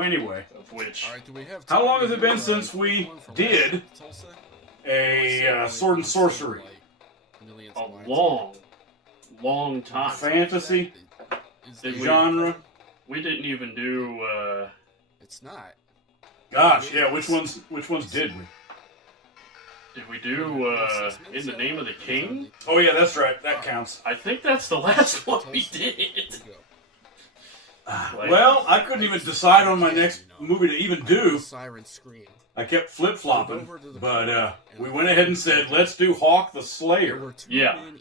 So anyway, of which All right, do we have how time long to has it do, been since we one from did Tulsa? a sword and sorcery? a long time. Fantasy Did we- genre? We didn't even do. It's not. Gosh, yeah. Which ones did we? Did we do In the Name of the King? Oh yeah, that's right. That counts. I think that's the last one we did. Like- Well, I couldn't even decide on my next movie to even do. Siren scream. I kept flip-flopping, but we went ahead and said, let's do Hawk the There Slayer. were two Yeah. men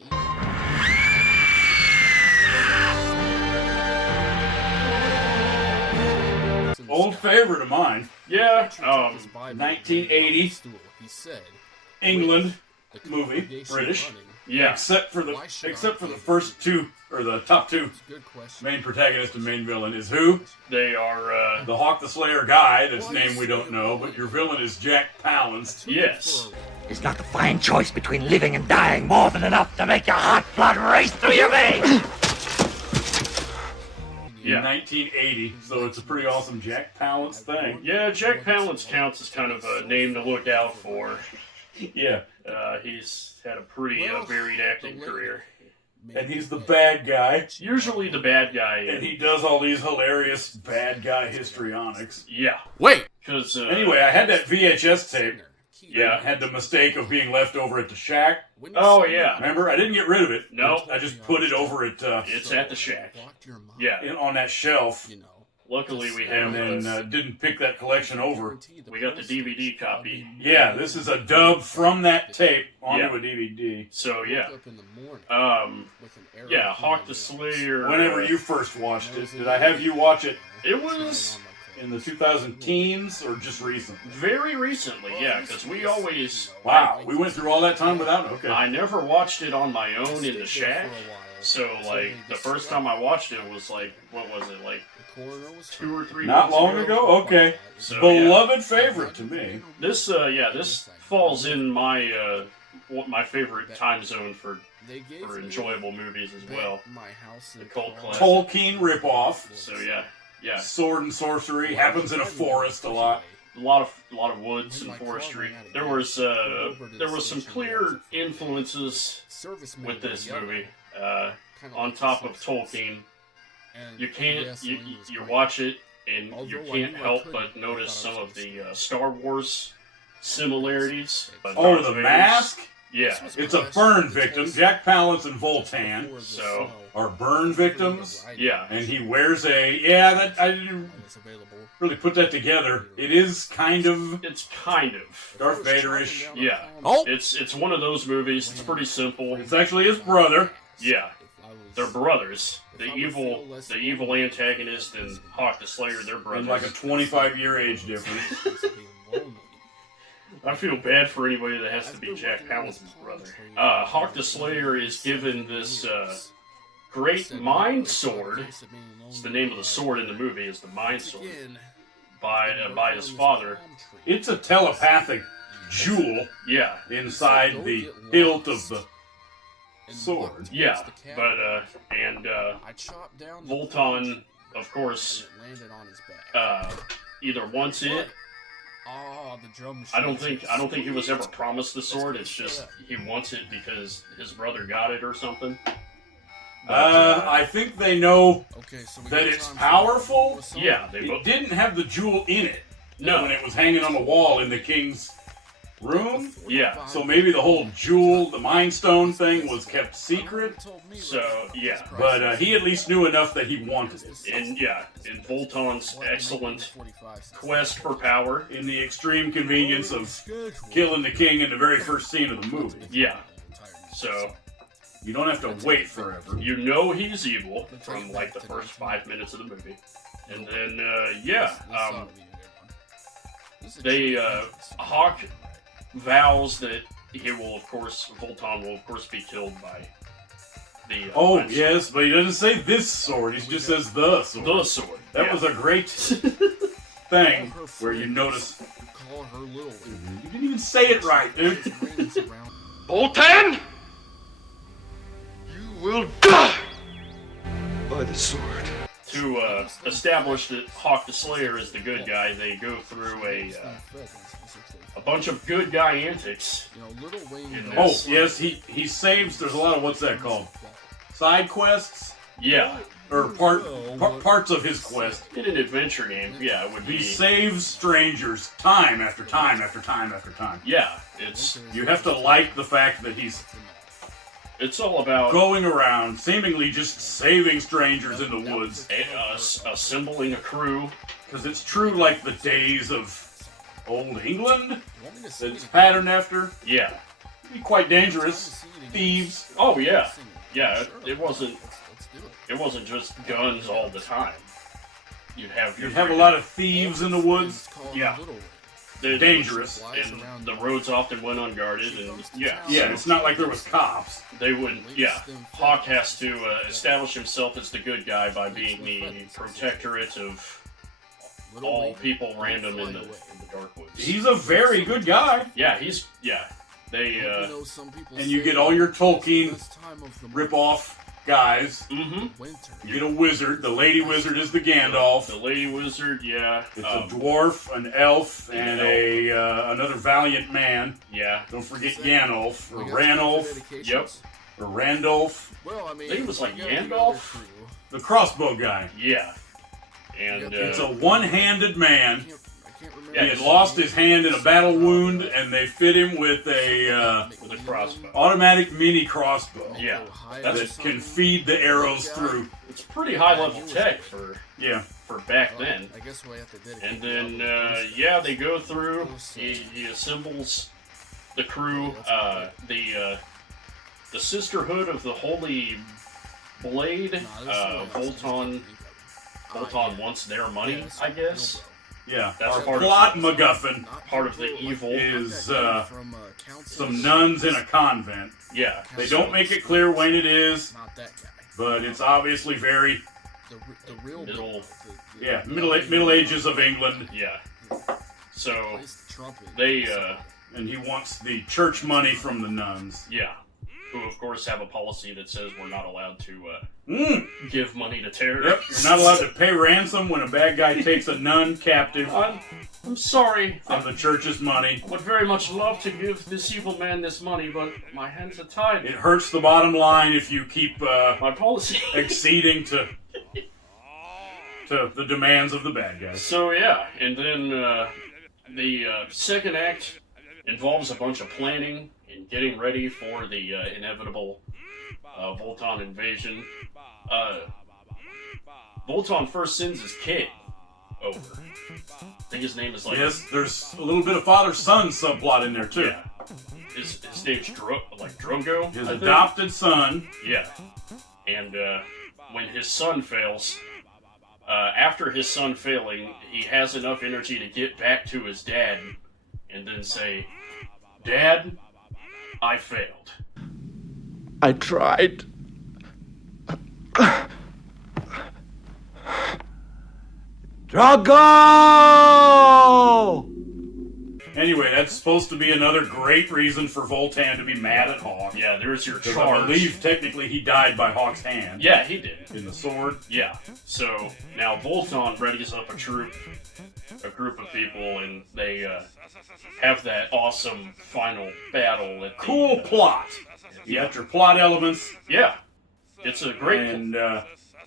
Old favorite of mine, Yeah. 1980. He said, England "The movie, congregation British. running." Yeah. except for the first two, or the top two Good question. main protagonist and main villain is who? They are. The Hawk the Slayer guy, that's name we don't know, but your villain is Jack Palance. Yes. It's not the fine choice between living and dying more than enough to make your hot blood race through your veins. In Yeah. 1980, so it's a pretty awesome Jack Palance thing. Yeah. Jack Palance counts as kind of a name to look out for. Yeah, He's had a pretty varied acting career. and he's the bad guy, Usually the bad guy. and he does all these hilarious bad guy histrionics. Yeah. Wait. Because Anyway, I had that VHS tape. Yeah. Had the mistake of being left over at the shack. Oh, yeah. Remember? I didn't get rid of it. No. I just put it over at It's at the shack. Yeah. on that shelf, You know. Luckily, we and have. then didn't pick that collection over. We got the DVD copy. Yeah, this is a dub from that tape onto Yeah. a DVD. So yeah. Woke up in the morning Um. with an arrow Yeah. Hawk the pointing Slayer. Whenever you first watched it, did I have you watch it It was in the 2000 teens or just recent? very recently. Yeah. Because we always. Wow, we went through all that time without it? Okay. I never watched it on my own in the shack. So like the first time I watched it was like what was it like The coroner was 2 or 3 Not months long ago? ago? Okay. So, yeah. Beloved favorite to me. This this falls in my my favorite time zone for enjoyable movies as well. The cult classic. Tolkien ripoff. So yeah, Sword and sorcery. Happens in a forest a lot. a lot of woods and forestry. There was some clear influences with this movie. On top of Tolkien, you watch it and you can't help but notice some of the Star Wars similarities. Oh, Darth the Vader's- mask? Yeah. It's a burn victim. Jack Palance and Voltan So- are burn victims. Yeah. And he wears I didn't really put that together. It is kind of It's kind of. Darth Vader-ish. Yeah. Oh! It's one of those movies. It's pretty simple. It's actually his brother. Yeah. They're brothers. The evil antagonist and Hawk the Slayer, they're brothers. And like a 25-year age difference. I feel bad for anybody that has to be Jack Palance's brother. Hawk the Slayer is given this great mind sword. It's the name of the sword in the movie, is the mind sword. By his father. It's a telepathic jewel Yeah. inside the hilt of the sword. Yeah. But, Voltan, of course, either wants it. I don't think he was ever promised the sword. It's just he wants it because his brother got it or something. I think they know that it's powerful. Yeah, they It both. didn't have the jewel in it No. when it was hanging on the wall in the king's room. Yeah. So maybe the whole jewel, the Mind Stone thing was kept secret. So yeah. But he at least knew enough that he wanted it. In Voltan's excellent quest for power. In the extreme convenience of killing the king in the very first scene of the movie. Yeah. So You don't have to wait forever. you know he's evil from like the first 5 minutes of the movie, and then Hawk vows that Voltan will of course be killed by the. Oh, Mind yes, but he doesn't say this sword. He just says the sword. Sword. The sword. That yeah. was a great thing where you notice. Call her Little Lady. You didn't even say it right, dude. Voltan! You will die by the sword. to establish that Hawk the Slayer is the good guy, they go through a bunch of good guy antics. In Oh, this. yes, he saves. There's a lot of what's that called? Side quests Yeah, or parts of his quest. in an adventure game, yeah, it would He be. saves strangers time after time after time after time. Yeah, it's You have to like the fact that he's all about going around seemingly just saving strangers in the woods. assembling a crew. Because it's true like the days of old England that it's patterned after. Yeah. It'd be quite dangerous. Thieves. Oh yeah, yeah. It wasn't just guns all the time. You'd have a lot of thieves in the woods. Yeah. They're Dangerous. and the roads often went unguarded, and yeah, Yeah, it's not like there was cops. they would. Yeah, Hawk has to establish himself as the good guy by being the protectorate of all people random in the dark woods. He's a very good guy. Yeah, they And you get all your Tolkien rip-off guys. mm-hmm. You get a wizard. The lady wizard is the Gandalf. The lady wizard, yeah. It's a dwarf, an elf, and another valiant man. Yeah. Don't forget Gandalf, or Ranulf, Yep. or Randolph, Well, I mean, think it was like Gandalf? the crossbow guy. Yeah. And It's a one-handed man. I can't remember. Yeah, He had lost his hand in a battle wound, and they fit him with a with a crossbow. automatic mini crossbow Yeah. that can feed the arrows through. It's pretty high level tech for Yeah. back then. I guess we have to dedicate. And then yeah, they go through. He assembles the crew. The Sisterhood of the Holy Blade. Volton wants their money, I guess. Yeah. That's Our part of- plot MacGuffin Part of the evil is some nuns in a convent. Yeah. They don't make it clear when it is, Not that guy. but it's obviously very, The real Middle- yeah, Middle Ages of England, Yeah. So plays the trumpet. they and he wants the church money from the nuns. yeah. Who of course have a policy that says we're not allowed to give money to Yep, terrorists. you're not allowed to pay ransom when a bad guy takes a nun captive I'm sorry. from the church's money. I would very much love to give this evil man this money, but my hands are tied. It hurts the bottom line if you keep My policy. acceding to the demands of the bad guys. So yeah, and then the second act involves a bunch of planning and getting ready for the inevitable Volton invasion. Volton first sends his kid over. I think his name is like Yes, there's a little bit of father-son subplot in there too. yeah. His name's Drogo. His I think. adopted son. Yeah, and when his son fails, after his son failing, he has enough energy to get back to his dad and then say, "Dad, I failed." I tried. Drago! Anyway, that's supposed to be another great reason for Voltan to be mad at Hawk. Yeah, there's your 'Cause I charge. believe technically he died by Hawk's hand. Yeah, he did. In the sword. Yeah. So now Volton readies up a group of people, and they have that awesome final battle. At the, Cool plot. You got your plot elements Yeah, it's a great, and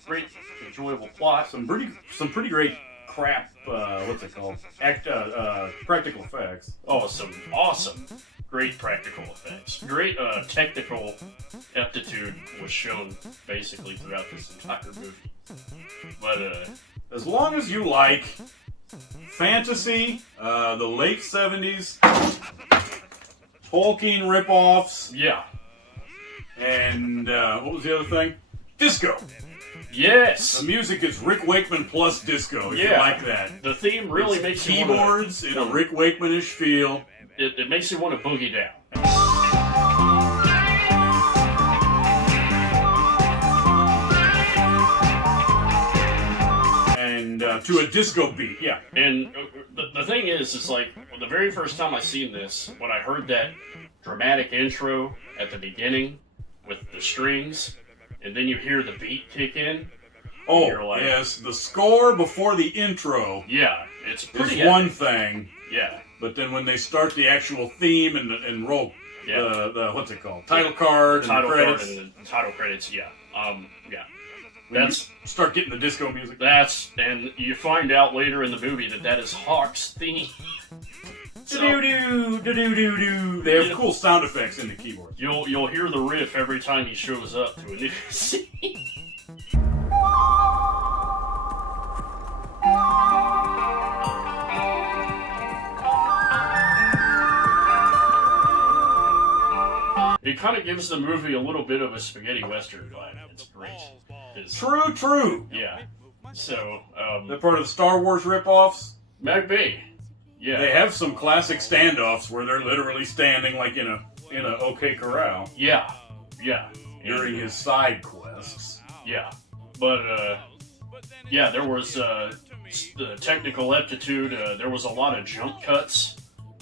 great, enjoyable plot. some pretty great crap. What's it called? Practical effects. Oh, some awesome, great practical effects. Great technical aptitude was shown basically throughout this entire movie. But As long as you like fantasy, the late 70s, Tolkien ripoffs, yeah, and what was the other thing? Disco. yes, The music is Rick Wakeman plus disco, if you Yeah. like that. the theme really It's makes you wanna, keyboards in a Rick Wakemanish feel. it makes you want to boogie down. And to a disco beat, yeah. And the thing is like the very first time I seen this, when I heard that dramatic intro at the beginning with the strings, and then you hear the beat kick in, Oh, You're like- yes, the score before the intro Yeah, it's is pretty one epic. thing, Yeah, but then when they start the actual theme and roll yeah. the what's it called, title card, The title and the credits, card and the title credits, yeah. Yeah. when That's you start getting the disco music. and you find out later in the movie that is Hawk's theme. So, Do-do-do. They have cool sound effects in the keyboard. you'll hear the riff every time he shows up to a new scene. It kind of gives the movie a little bit of a spaghetti western vibe. It's great. It's- True. Yeah. So, They're part of the Star Wars ripoffs. Mag B. Yeah. They have some classic standoffs where they're literally standing like in a OK Corral Yeah. Yeah. during his side quests. Yeah. But, yeah, there was, the technical aptitude, there was a lot of jump cuts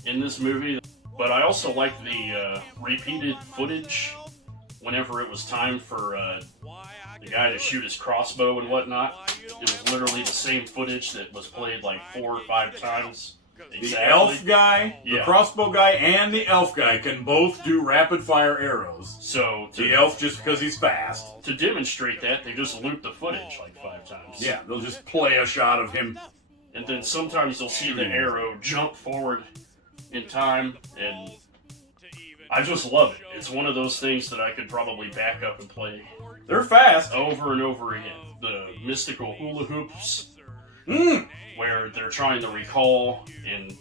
in this movie, but I also liked the, repeated footage whenever it was time for, the guy to shoot his crossbow and whatnot. It was literally the same footage that was played like 4 or 5 times. The elf guy, the Yeah. crossbow guy, and the elf guy can both do rapid fire arrows. So, The elf just because he's fast. to demonstrate that, they just looped the footage like 5 times. Yeah, they'll just play a shot of him. And then sometimes you'll see the arrow jump forward in time, and I just love it. It's one of those things that I could probably back up and play They're fast. over and over again. The mystical hula hoops, Mm. where they're trying to recall and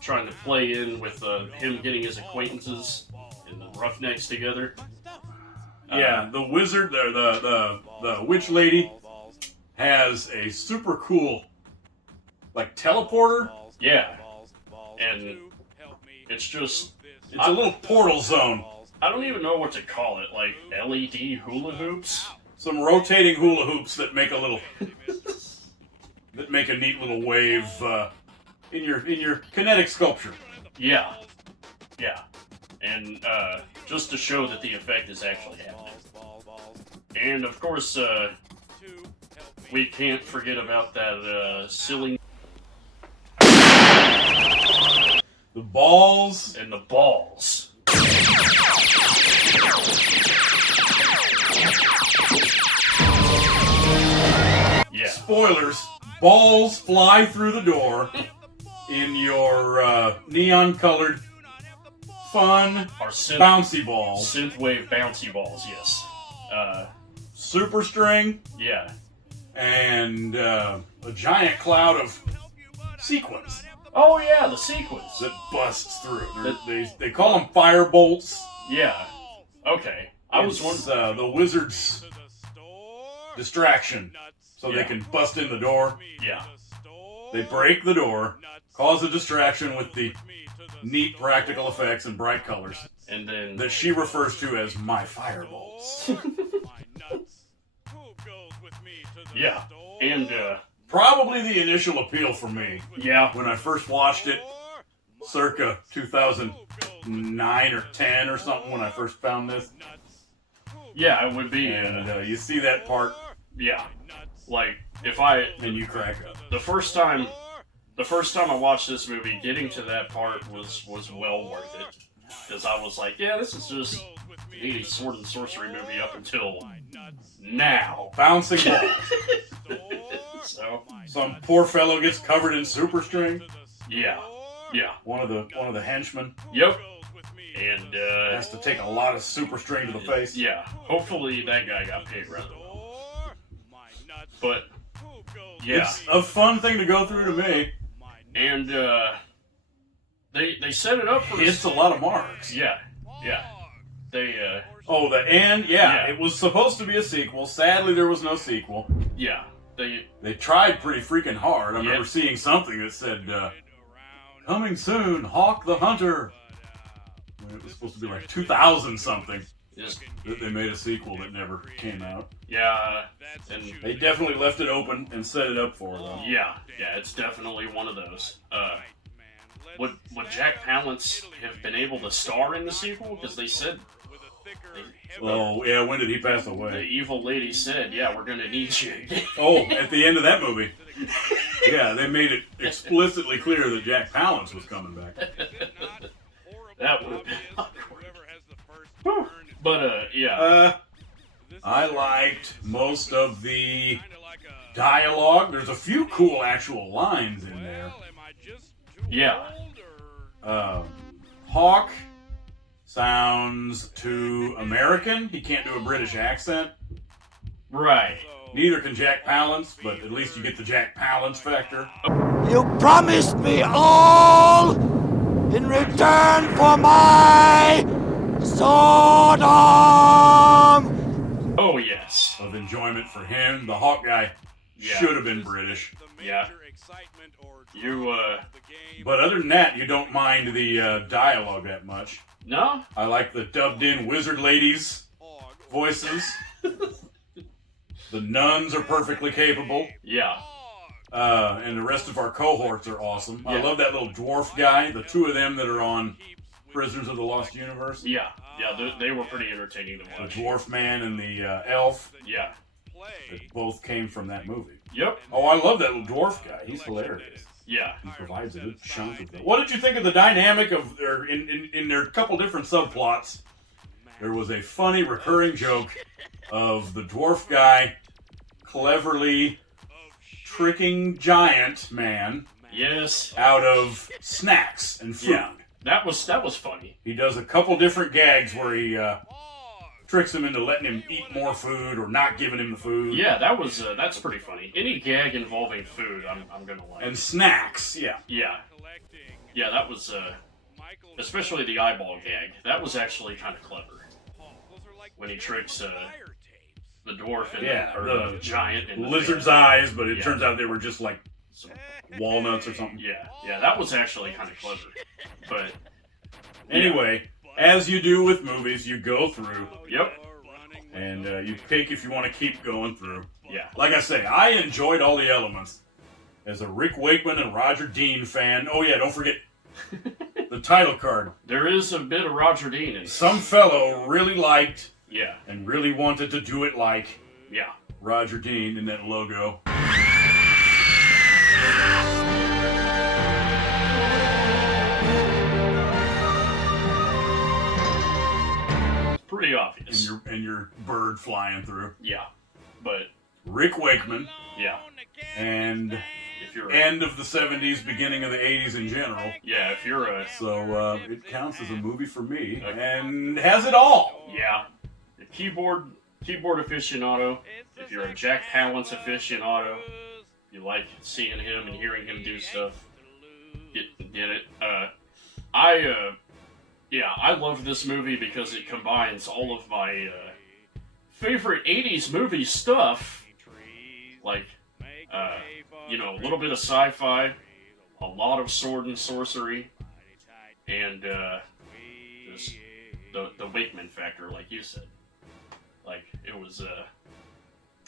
trying to play in with him getting his acquaintances and the Roughnecks together. Yeah, the wizard, the witch lady, has a super cool, like, teleporter. Yeah, and it's just, It's a little portal zone. I don't even know what to call it, like LED hula hoops? Some rotating hula hoops that make a little, that make a neat little wave in your kinetic sculpture. Yeah. Yeah. And just to show that the effect is actually happening. And of course, we can't forget about that silly The balls. and the balls. Yeah. Spoilers. Balls fly through the door in your neon-colored, fun, Our bouncy balls. synthwave bouncy balls, yes. Super string Yeah. and a giant cloud of sequins Oh yeah, the sequence. that busts through. They call them fire bolts. Yeah. Okay. I was It's, wondering. the wizard's distraction, so Yeah. they can bust in the door. Yeah. They break the door, cause a distraction with the neat practical effects and bright colors And then that she refers to as my firebolts. yeah. And Probably the initial appeal for me yeah. when I first watched it, circa 2009 or 10 or something, when I first found this. Yeah, it would be. And you see that part, Yeah. Like if I and you crack up. the first time I watched this movie, getting to that part was well worth it, because I was like, yeah, this is just an 80s sword and sorcery movie up until now. Bouncing ball. So Some poor fellow gets covered in super string. yeah, One of the henchmen yep, and has to take a lot of super string to the face. yeah, hopefully that guy got paid rather well. But yeah, It's a fun thing to go through to me. and they set it up for It's a lot of marks. yeah. They Oh, the end? Yeah, Yeah. it was supposed to be a sequel. Sadly, there was no sequel. yeah. They tried pretty freaking hard. I Yeah. remember seeing something that said, coming soon, Hawk the Hunter. It was supposed to be like 2000 something Just, that they made a sequel that never came out. yeah, and They definitely left it open and set it up for them. yeah, it's definitely one of those. Would Jack Palance have been able to star in the sequel? Because they said Oh, yeah, when did he pass The away? evil lady said, "Yeah, we're gonna need you." Oh, at the end of that movie. Yeah, they made it explicitly clear that Jack Palance was coming back. That would have been awkward. But I liked most of the dialogue. There's a few cool actual lines in there. yeah, Hawk sounds too American. He can't do a British accent. right. Neither can Jack Palance, but at least you get the Jack Palance factor. You promised me all in return for my Sodom! Oh yes. Of enjoyment for him. The Hawk guy Yeah. should have been British. Yeah. You But other than that, you don't mind the dialogue that much. no? I like the dubbed-in wizard ladies' voices. The nuns are perfectly capable. Yeah. And the rest of our cohorts are awesome. I Yeah. love that little dwarf guy, the two of them that are on Prisoners of the Lost Universe. Yeah. Yeah. They were pretty entertaining to The watch. dwarf man and the elf Yeah. that both came from that movie. Yep. Oh, I love that little dwarf guy. He's hilarious. Yeah. He provides a good chunk of that. What did you think of the dynamic of their in their couple different subplots? There was a funny recurring joke of the dwarf guy cleverly tricking giant man Yes. out of snacks and food. Yeah. That was funny. He does a couple different gags where he tricks him into letting him eat more food or not giving him the food. Yeah, that's pretty funny. Any gag involving food, I'm gonna like. And snacks, yeah. Yeah. Yeah, that was especially the eyeball gag. That was actually kind of clever. When he tricks the dwarf and Yeah, or the giant and the Lizard's thing. eyes, but it Yeah. turns out they were just like So, walnuts or something. yeah, that was actually kind of clever. But Anyway, as you do with movies, you go through yep, and you pick if you want to keep going through. yeah, Like I say, I enjoyed all the elements. As a Rick Wakeman and Roger Dean fan, oh yeah, don't forget the title card. there is a bit of Roger Dean in it. Some fellow really liked Yeah, and really wanted to do it like yeah, Roger Dean in that logo. pretty obvious. And your bird flying through. Yeah, but Rick Wakeman yeah, and if you're end of the 70s, beginning of the 80s in general. yeah, if you're a So it counts as a movie for me and has it all. yeah, a keyboard aficionado. If you're a Jack Palance aficionado, you like seeing him and hearing him do stuff. Get it? I love this movie because it combines all of my favorite '80s movie stuff, like a little bit of sci-fi, a lot of sword and sorcery, and just the Wakeman factor, like you said. Like it was,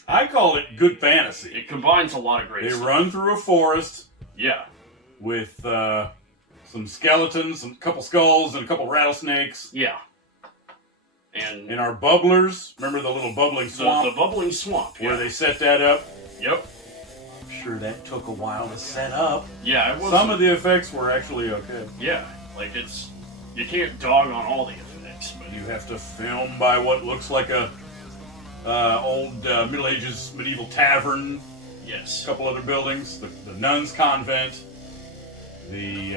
I call it good fantasy. it combines a lot of great They stuff. run through a forest Yeah, with some skeletons, a couple skulls, and a couple rattlesnakes. yeah. And And our bubblers, remember the little bubbling swamp the bubbling swamp. where Yeah. they set that up? Yep. I'm sure that took a while to set up. Yeah, it was. Some of the effects were actually okay. Yeah, like it's. You can't dog on all the effects, but You have to film by what looks like a old Middle Ages medieval tavern, a yes. couple other buildings, the nuns' convent, the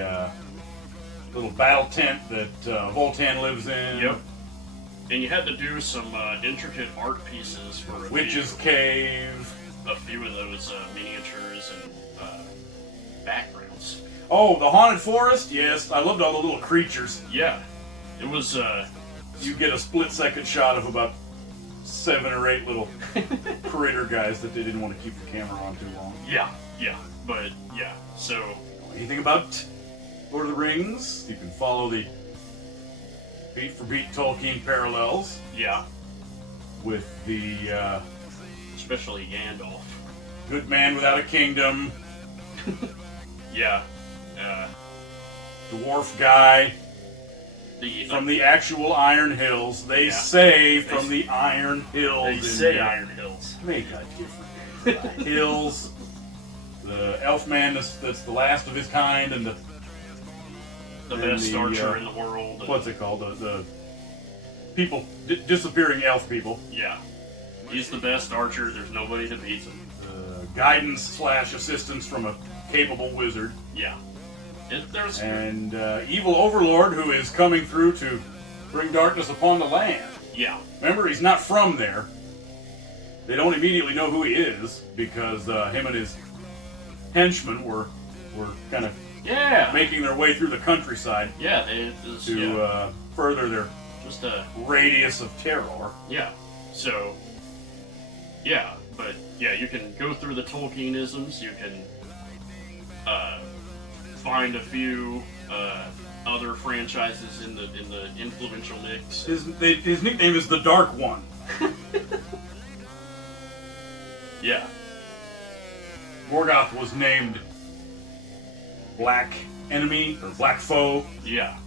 little battle tent that Voltan lives in. Yep. And you had to do some intricate art pieces for a Witch's few, Cave. a few of those miniatures and backgrounds. Oh, the Haunted Forest? Yes, I loved all the little creatures. Yeah, it was. You get a split-second shot of about 7 or 8 little critter guys that they didn't want to keep the camera on too long. Yeah, but yeah. So Anything about Lord of the Rings? You can follow the beat-for-beat Tolkien parallels yeah, with the especially Gandalf. good man without a kingdom, Yeah. dwarf guy, from the actual Iron Hills. They say from the Iron Hills. They say Iron Hills. Make a difference. Hills. The elf man that's the last of his kind, and the best archer in the world. What's it called? The people, disappearing elf people. Yeah. He's the best archer. There's nobody that beats him. Guidance / assistance from a capable wizard. Yeah. And evil overlord who is coming through to bring darkness upon the land. Yeah. Remember, he's not from there. They don't immediately know who he is because him and his henchmen were kind of making their way through the countryside. Yeah, to further their just a radius of terror. Yeah. So. Yeah, but yeah, you can go through the Tolkienisms. You can find a few other franchises in the influential mix. His nickname is the Dark One. Yeah. Morgoth was named Black Enemy or Black Foe. Yeah.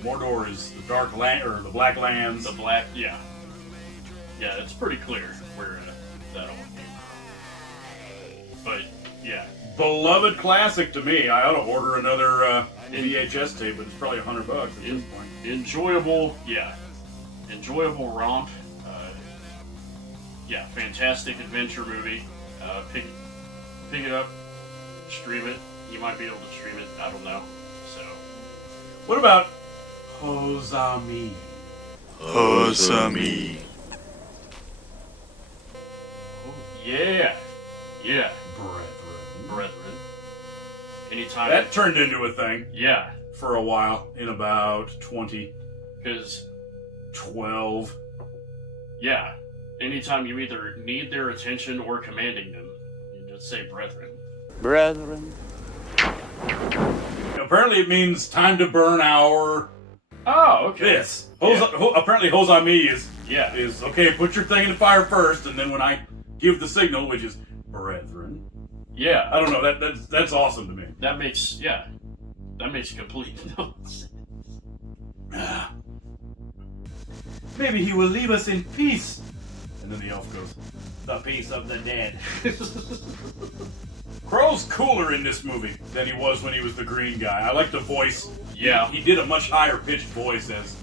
Mordor is the Dark Land or the Black Lands. The Black, yeah. Yeah, it's pretty clear where that all came from. But yeah. Beloved classic to me. I ought to order another VHS tape, but it's probably $100 at this point. Enjoyable, yeah. Enjoyable romp. Yeah, fantastic adventure movie. Pick it up, stream it. You might be able to stream it. I don't know. So, what about Hosami? Hosami. Yeah. Brethren. Anytime. That turned into a thing. Yeah. For a while, in about 'Cause 12. Yeah. Anytime you either need their attention or commanding them, you just say brethren. Brethren. Apparently it means time to burn our... Oh, okay. This. Apparently Hosami is okay, put your thing in the fire first, and then when I give the signal, which is brethren. Yeah. I don't know, that's awesome to me. That makes complete no sense. Maybe he will leave us in peace. And then the elf goes, the peace of the dead. Crow's cooler in this movie than he was when he was the green guy. I like the voice. Yeah. He did a much higher pitched voice as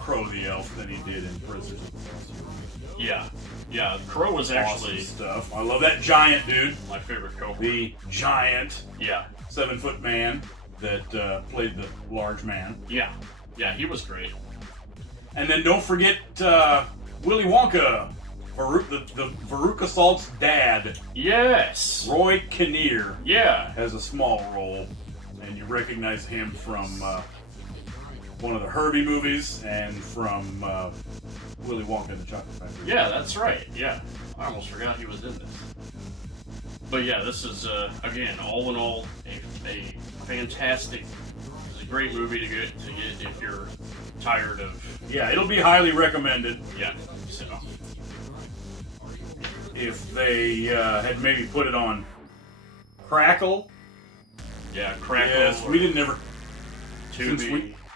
Crow the elf than he did in Prisoners of the Forest. Yeah. Yeah, Crow was actually awesome stuff. I love that giant dude. My favorite cohort. The giant 7-foot man that played the large man. Yeah. Yeah, he was great. And then don't forget Willy Wonka, the Veruca Salt's dad. Yes. Roy Kinnear. Yeah. Has a small role, and you recognize him from one of the Herbie movies and from Willy Wonka and the Chocolate Factory. Yeah, that's right. Yeah. I almost forgot he was in this. But yeah, this is, again, all in all, a fantastic, it's a great movie to get if you're tired of... Yeah, it'll be highly recommended. Yeah, so... If they had maybe put it on Crackle. Yeah, Crackle. Yes, we didn't ever...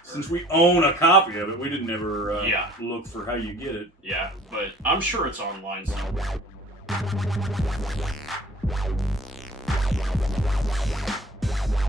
Since we own a copy of it, we didn't ever look for how you get it. Yeah, but I'm sure it's online somewhere.